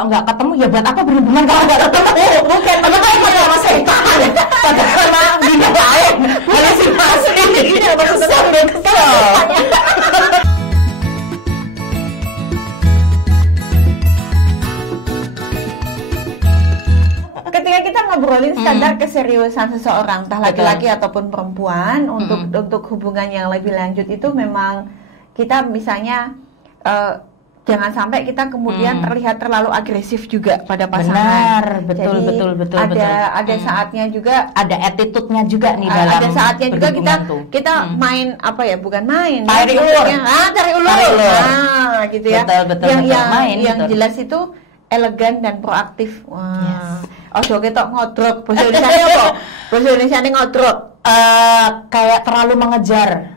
kalau nggak ketemu ya buat apa berhubungan kalau nggak ketemu? Bukan, makanya sama setan. Sama dunia lain, halusinasi ini sampai kesel. Ketika kita ngobrolin standar keseriusan seseorang, entah laki-laki ataupun perempuan, untuk hubungan yang lebih lanjut itu memang kita misalnya jangan sampai kita kemudian terlihat terlalu agresif juga pada pasangan. Benar, betul. Jadi ada saatnya juga, ada attitude-nya juga nih dalam. Ada saatnya juga kita main apa ya? Bukan main. Cari ulur. Cari ulur. Nah, gitu ya. Betul. Yang jelas itu elegan dan proaktif. Wah. Ojo ketok ngodrok. Bahasa Indonesia apa? Bahasa Indonesia ini ngodrok. Kayak terlalu mengejar,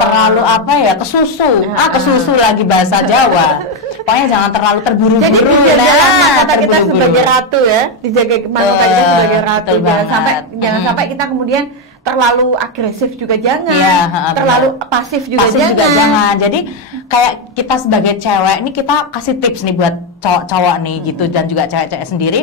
terlalu apa ya, kesusu lagi bahasa Jawa. Pokoknya jangan terlalu terburu-buru. Jadi dijaga mata kita sebagai ratu ya, dijaga mata kita sebagai ratu. Jangan sampai kita kemudian terlalu agresif juga jangan, terlalu pasif juga jangan. Jadi kayak kita sebagai cewek ini kita kasih tips nih buat cowok-cowok nih gitu, dan juga cewek-cewek sendiri.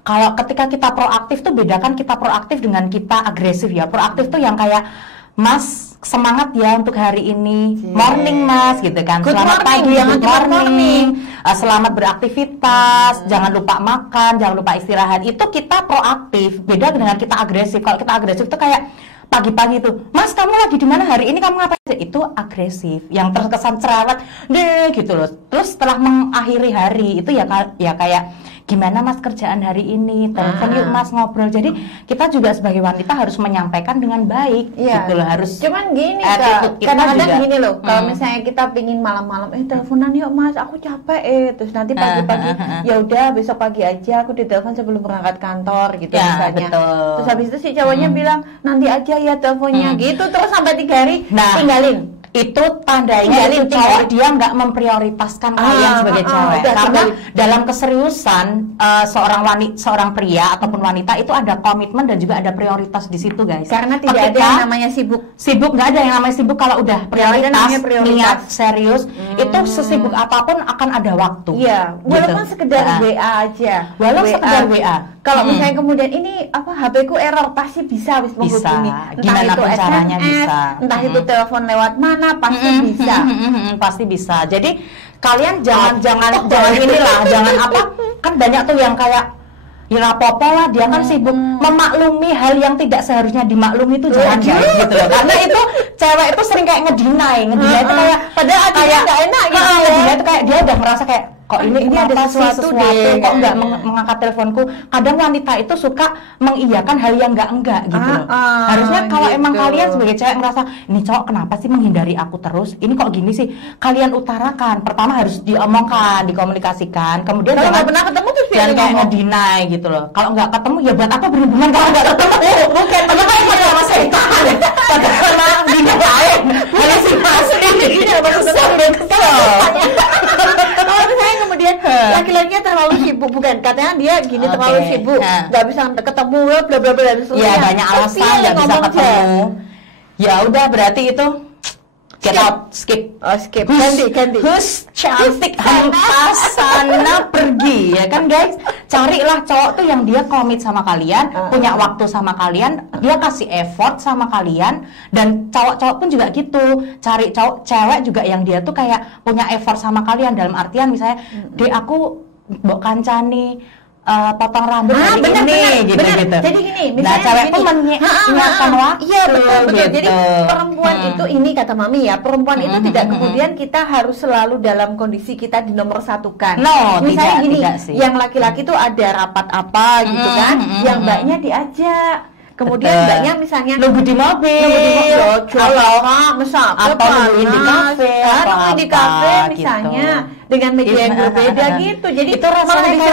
Kalau ketika kita proaktif tuh bedakan kita proaktif dengan kita agresif ya. Proaktif tuh yang kayak, Mas semangat ya untuk hari ini, morning Mas gitu kan, selamat pagi, good morning, selamat beraktivitas, jangan lupa makan, jangan lupa istirahat. Itu kita proaktif. Beda dengan kita agresif. Kalau kita agresif tuh kayak pagi-pagi tuh, Mas kamu lagi di mana hari ini, kamu ngapain? Itu agresif, yang terkesan cerewet deh gitu loh. Terus setelah mengakhiri hari itu ya kayak, gimana Mas kerjaan hari ini, telepon yuk Mas ngobrol. Jadi kita juga sebagai wanita harus menyampaikan dengan baik gitu loh, harus. Cuman gini Kak, kadang-kadang gini loh, kalau misalnya kita pingin malam-malam teleponan yuk Mas, aku capek terus nanti pagi-pagi ya udah besok pagi aja aku ditelepon sebelum berangkat kantor gitu misalnya. Betul. Terus habis itu si cowoknya bilang nanti aja ya teleponnya gitu, terus sampai 3 hari tinggalin. Itu tandanya itu cowok dia nggak memprioritaskan kalian sebagai cewek. Karena dalam keseriusan seorang pria ataupun wanita itu ada komitmen dan juga ada prioritas di situ guys. Karena tidak ada yang namanya sibuk. Nggak ada yang namanya sibuk kalau udah prioritas. Niat serius itu sesibuk apapun akan ada waktu. Iya, walaupun sekedar WA aja. Sekedar WA. Kalau misalnya kemudian ini HP ku error, pasti bisa menghubungi. Gimana pun caranya bisa. Entah itu telepon lewat mana, pasti bisa. Pasti bisa. Jadi kalian jangan inilah, jangan apa, kan banyak tuh yang kayak ya apa-apa lah, dia kan sibuk memaklumi hal yang tidak seharusnya dimaklumi itu jangan guys gitu loh. Karena itu cewek itu sering kayak ngedinai itu kayak padahal kayak nggak enak gitu. Ngedinai itu kayak dia udah merasa kayak kok ini ada sesuatu deh, kok nggak mengangkat teleponku. Kadang wanita itu suka mengiyakan hal yang enggak gitu loh. Harusnya kalau emang kalian sebagai cewek merasa ini cowok kenapa sih menghindari aku terus, ini kok gini sih, kalian utarakan. Pertama harus diomongkan, dikomunikasikan. Kemudian kalau nggak pernah ketemu tuh jangan kayak ngedinai gitu loh. Kalau nggak ketemu ya buat apa berhubungan kalau nggak ketemu? Bukan, makanya sama setan, sama dunia lain, halusinasi ini sampai kesel. Kemudian laki-lakinya terlalu sibuk, bukan katanya dia gini terlalu sibuk, nggak bisa ketemu, bla bla bla. Ya banyak alasan nggak bisa ketemu. Ya udah berarti itu kita skip. Ganti. Cantik hampa sana pergi ya kan guys. Carilah cowok tuh yang dia komit sama kalian, punya waktu sama kalian, dia kasih effort sama kalian. Dan cowok-cowok pun juga gitu, cari cewek juga yang dia tuh kayak punya effort sama kalian. Dalam artian misalnya, Dek aku mbok kancani potong rambut hari ini gitu. Jadi gini, misalnya cewek pun menyiapkan waktu. Iya betul. Jadi perempuan itu, ini kata Mami ya, perempuan itu tidak kemudian kita harus selalu dalam kondisi kita dinomorsatukan. Misalnya gini, yang laki-laki tuh ada rapat apa gitu kan, yang mbaknya diajak. Kemudian mbaknya misalnya nunggu di mobil, atau nungguin di kafe, misalnya dengan media yang berbeda gitu. Jadi itu rasanya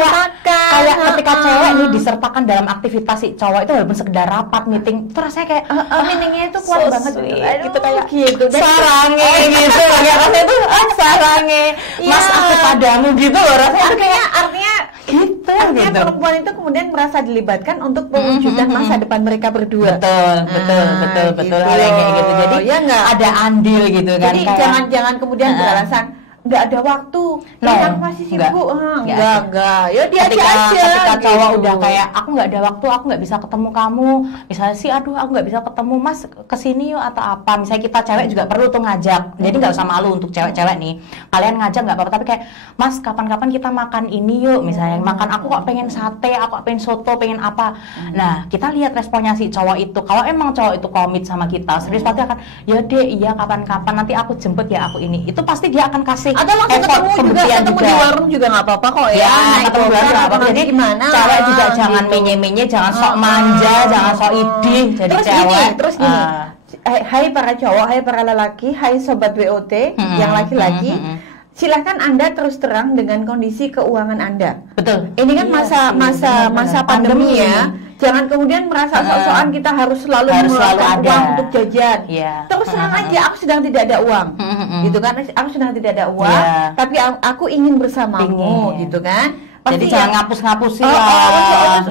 kayak ketika cewek nih disertakan dalam aktivitas si cowok itu walaupun sekedar rapat meeting, itu rasanya kayak meetingnya itu kuat banget gitu kayak gitu sarange gitu kayak rasanya itu sarange Mas aku padamu gitu loh rasanya artinya gitu. Artinya perempuan itu kemudian merasa dilibatkan untuk mewujudkan masa depan mereka berdua. Betul hal yang kayak gitu. Jadi ya ada andil gitu kan. Jadi jangan kemudian beralasan nggak ada waktu, No, aku masih sibuk, enggak, ya dia ketika aja cowok gitu. udah kayak aku nggak ada waktu, aku nggak bisa ketemu kamu, misalnya sih aduh aku nggak bisa ketemu mas, kesini yuk atau apa, misalnya kita cewek juga perlu tuh ngajak, jadi nggak usah malu untuk cewek-cewek nih, kalian ngajak nggak apa-apa, tapi kayak mas kapan-kapan kita makan ini yuk, misalnya makan, aku kok pengen sate, aku kok pengen soto, pengen apa. Nah kita lihat responnya si cowok itu, kalau emang cowok itu komit sama kita serius, pasti akan ya deh iya kapan-kapan nanti aku jemput ya, aku ini, itu pasti dia akan kasih atau langsung ketemu di warung juga nggak apa-apa kok ya, ketemu di warung nggak apa-apa. Jadi gimana cewek juga jangan gitu. menye-menye, jangan sok manja, jangan sok idih jadi terus cewek. Terus gini, hai para cowok, hai para lelaki, hai sobat WOT yang laki-laki, silahkan Anda terus terang dengan kondisi keuangan Anda. Betul. Ini kan masa pandemi ya. Jangan kemudian merasa sok-sokan kita harus selalu mengeluarkan uang untuk jajan. Terus terang aja, aku sedang tidak ada uang, gitu kan? Aku sedang tidak ada uang, tapi aku ingin bersamamu, gitu kan? Jadi jangan ngapus-ngapusin lah.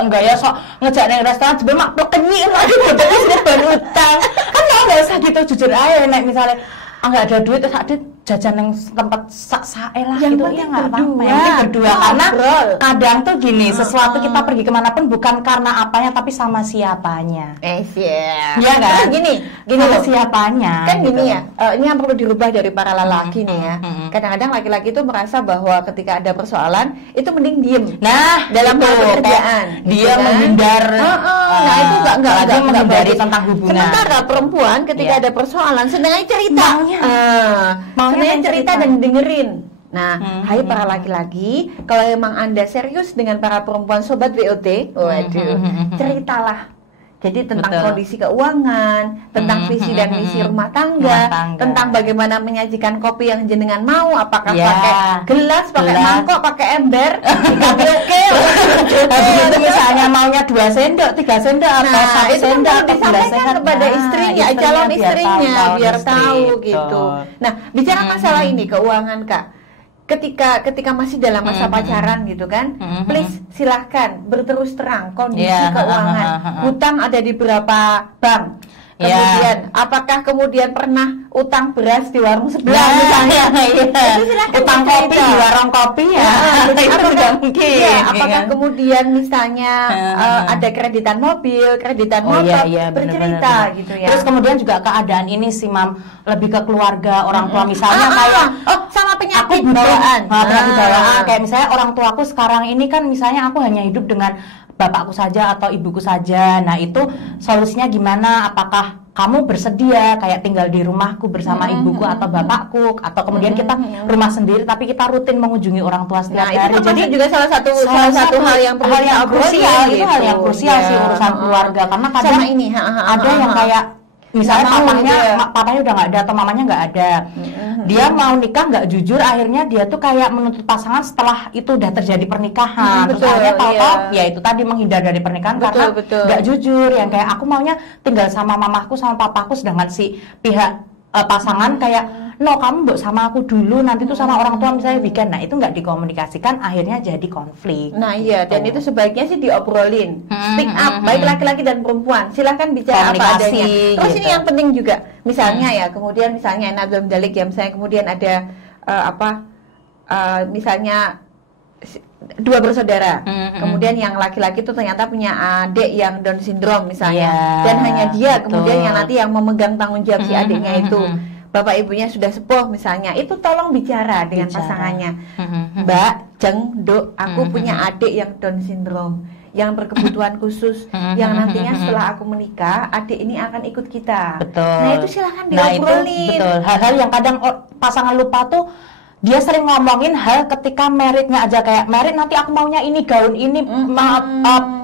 Enggak ya sok ngejak nang restoran jebul mak kenyik lagi terus ban utang. Kan enggak usah gitu, jujur aja nek misalnya enggak ada duit terus ada jajan yang tempat sak-sae lah yang gitu, ya nggak apa-apa, yang penting berdua. Karena kadang tuh gini, sesuatu kita pergi kemanapun bukan karena apanya tapi sama siapanya. Iya kan? Gini sama siapanya kan gitu. Gini ya, ini yang perlu dirubah dari para lelaki nih ya. Kadang-kadang laki-laki itu merasa bahwa ketika ada persoalan itu mending diem. Nah dalam hal pekerjaan dia menghindar. Nah itu nggak menghindari tentang hubungan. Sementara perempuan ketika ada persoalan senangnya cerita, senangnya cerita dan dengerin. Nah, hai para laki-laki, kalau emang Anda serius dengan para perempuan sobat WOT, waduh, ceritalah. Jadi tentang kondisi keuangan, tentang visi dan misi rumah tangga, tentang bagaimana menyajikan kopi yang jenengan mau, apakah pakai gelas, pakai mangkok, pakai ember, itu misalnya maunya 2 sendok, 3 sendok atau 1 sendok, disampaikan kepada istrinya, calon istrinya, biar tahu gitu. Nah, bicara masalah ini keuangan Kak, ketika masih dalam masa pacaran gitu kan, please silahkan berterus terang kondisi keuangan, hutang ada di berapa bank, kemudian apakah kemudian pernah utang beras di warung sebelah misalnya, itu silahkan utang kopi di warung kopi ya, itu juga mungkin. Apakah kemudian misalnya ada kreditan mobil, bercerita gitu ya. Terus kemudian juga keadaan ini sih Mam, lebih ke keluarga, orang tua misalnya kayak sama penyakit bawaan, kayak misalnya orang tuaku sekarang ini kan misalnya aku hanya hidup dengan bapakku saja atau ibuku saja. Nah itu solusinya gimana? Apakah kamu bersedia kayak tinggal di rumahku bersama ibuku atau bapakku, atau kemudian kita rumah sendiri tapi kita rutin mengunjungi orang tua setiap hari. Jadi juga salah satu hal yang krusial, gitu. Itu hal yang krusial sih urusan keluarga, karena kadang ada yang kayak misalnya papanya udah nggak ada atau mamanya nggak ada, dia mau nikah nggak jujur, akhirnya dia tuh kayak menuntut pasangan setelah itu udah terjadi pernikahan, terus akhirnya tahu-tahu ya itu tadi menghindar dari pernikahan karena nggak jujur, yang kayak aku maunya tinggal sama mamaku sama papaku, sedangkan si pihak pasangan kayak no kamu mbok sama aku dulu, nanti tuh sama orang tua misalnya weekend. Nah itu nggak dikomunikasikan, akhirnya jadi konflik. Nah iya, dan itu sebaiknya sih diobrolin, speak up, baik laki-laki dan perempuan, silahkan bicara apa adanya. Terus ini yang penting juga, misalnya ya, kemudian misalnya Nabil Dalik ya, misalnya kemudian ada misalnya 2 bersaudara, kemudian yang laki-laki itu ternyata punya adik yang Down syndrome misalnya, dan hanya dia kemudian yang nanti yang memegang tanggung jawab si adiknya itu. Bapak ibunya sudah sepuh misalnya, itu tolong bicara dengan pasangannya. Mbak, Jeng, Dok, aku punya adik yang Down syndrome, yang berkebutuhan khusus, yang nantinya setelah aku menikah, adik ini akan ikut kita. Nah itu silahkan diobrolin. Hal-hal yang kadang pasangan lupa tuh, dia sering ngomongin hal ketika meritnya aja, kayak merit nanti aku maunya ini, gaun ini,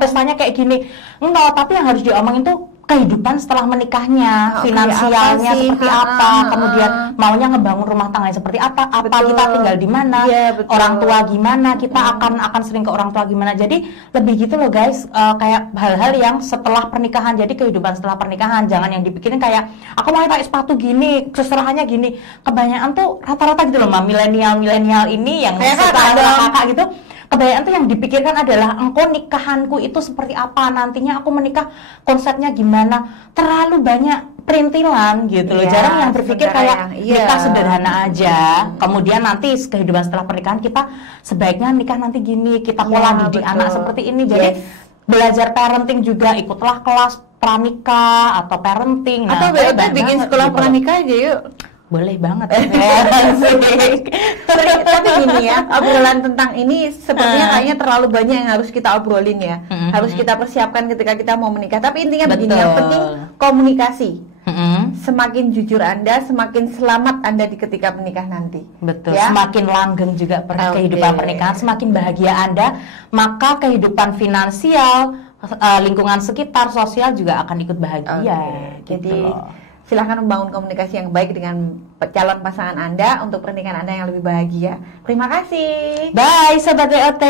pestanya kayak gini. Tapi yang harus diomongin tuh kehidupan setelah menikahnya, finansialnya seperti apa, kemudian maunya ngebangun rumah tangga seperti apa, kita tinggal di mana, orang tua gimana, kita akan sering ke orang tua gimana. Jadi lebih gitu loh guys, kayak hal-hal yang setelah pernikahan, jadi kehidupan setelah pernikahan, jangan yang dipikirin kayak aku mau pakai sepatu gini, seserahannya gini. Kebanyakan tuh rata-rata gitu loh, milenial ini yang suka kakak gitu. Kebanyakan tuh yang dipikirkan adalah engkau nikahanku itu seperti apa, nantinya aku menikah konsepnya gimana. Terlalu banyak perintilan gitu loh. Iya, Jarang yang berpikir sementara kayak yang- nikah sederhana aja. Kemudian nanti kehidupan setelah pernikahan kita sebaiknya nikah nanti gini, kita pola Iya, didik betul. anak seperti ini. Jadi Yes. belajar parenting juga, ikutlah kelas pranikah atau parenting. Atau boleh BOT bikin banget sekolah gitu. pranikah aja yuk. Boleh banget. Tapi gini ya, obrolan tentang ini sepertinya kayaknya terlalu banyak yang harus kita obrolin ya. Harus kita persiapkan ketika kita mau menikah. Tapi intinya begini, yang Betul. penting komunikasi. Mm-mm. Semakin jujur Anda, semakin selamat Anda di ketika menikah nanti. Betul, Ya? semakin langgeng juga Oke. kehidupan pernikahan, semakin bahagia Anda, maka kehidupan finansial, lingkungan sekitar, sosial juga akan ikut bahagia. Oke, Gitu jadi loh. silahkan membangun komunikasi yang baik dengan calon pasangan Anda untuk pernikahan Anda yang lebih bahagia. Terima kasih. Bye Sobat BOT.